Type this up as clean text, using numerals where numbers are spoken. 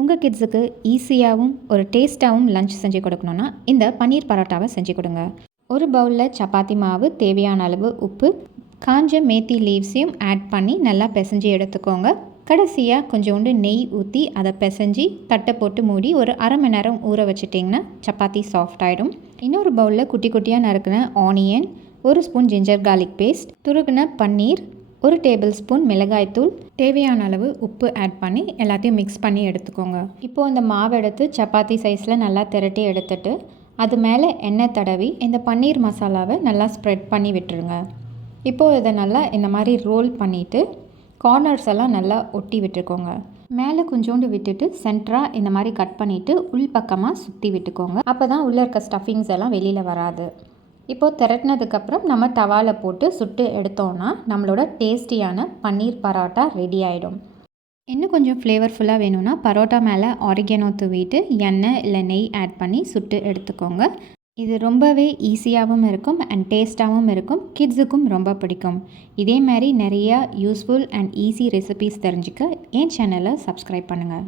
உங்கள் கிட்ஸுக்கு ஈஸியாகவும் ஒரு டேஸ்ட்டாகவும் லஞ்ச் செஞ்சு கொடுக்கணுன்னா இந்த பன்னீர் பரோட்டாவை செஞ்சு கொடுங்க. ஒரு பவுலில் சப்பாத்தி மாவு, தேவையான அளவு உப்பு, காஞ்ச மேத்தி லீவ்ஸையும் ஆட் பண்ணி நல்லா பிசைஞ்சு எடுத்துக்கோங்க. கடைசியாக கொஞ்சோண்டு நெய் ஊற்றி அதை பிசைஞ்சு தட்டை போட்டு மூடி ஒரு அரை மணி நேரம் ஊற வச்சிட்டிங்கன்னா சப்பாத்தி சாஃப்ட் ஆகிடும். இன்னொரு பவுலில் குட்டி குட்டியாக நறுக்கின onion, 1 spoon ginger garlic paste, துருகின பன்னீர், 1 டேபிள் ஸ்பூன் மிளகாய்த்தூள், தேவையான அளவு உப்பு ஆட் பண்ணி எல்லாத்தையும் மிக்ஸ் பண்ணி எடுத்துக்கோங்க. இப்போது இந்த மாவு எடுத்து சப்பாத்தி சைஸில் நல்லா திரட்டி எடுத்துட்டு அது மேலே எண்ணெய் தடவி இந்த பன்னீர் மசாலாவை நல்லா ஸ்ப்ரெட் பண்ணி விட்டுருங்க. இப்போது இதை நல்லா இந்த மாதிரி ரோல் பண்ணிவிட்டு கார்னர்ஸ் எல்லாம் நல்லா ஒட்டி விட்டுருக்கோங்க. மேலே கொஞ்சோண்டு விட்டுட்டு சென்டராக இந்த மாதிரி கட் பண்ணிவிட்டு உள் பக்கமாக சுற்றி விட்டுக்கோங்க. அப்போ தான் உள்ளே இருக்க ஸ்டஃபிங்ஸ் எல்லாம் வெளியில் வராது. இப்போது திரட்டினதுக்கப்புறம் நம்ம தவாவில் போட்டு சுட்டு எடுத்தோன்னா நம்மளோட டேஸ்டியான பன்னீர் பரோட்டா ரெடி ஆகிடும். இன்னும் கொஞ்சம் ஃப்ளேவர்ஃபுல்லாக வேணும்னா பரோட்டா மேலே ஆரிகேனோ தூவிட்டு எண்ணெய் இல்லை நெய் ஆட் பண்ணி சுட்டு எடுத்துக்கோங்க. இது ரொம்பவே ஈஸியாகவும் இருக்கும் அண்ட் டேஸ்ட்டாகவும் இருக்கும். கிட்ஸுக்கும் ரொம்ப பிடிக்கும். இதே மாதிரி நிறையா யூஸ்ஃபுல் அண்ட் ஈஸி ரெசிபீஸ் தெரிஞ்சுக்க என் சேனலை சப்ஸ்கிரைப் பண்ணுங்கள்.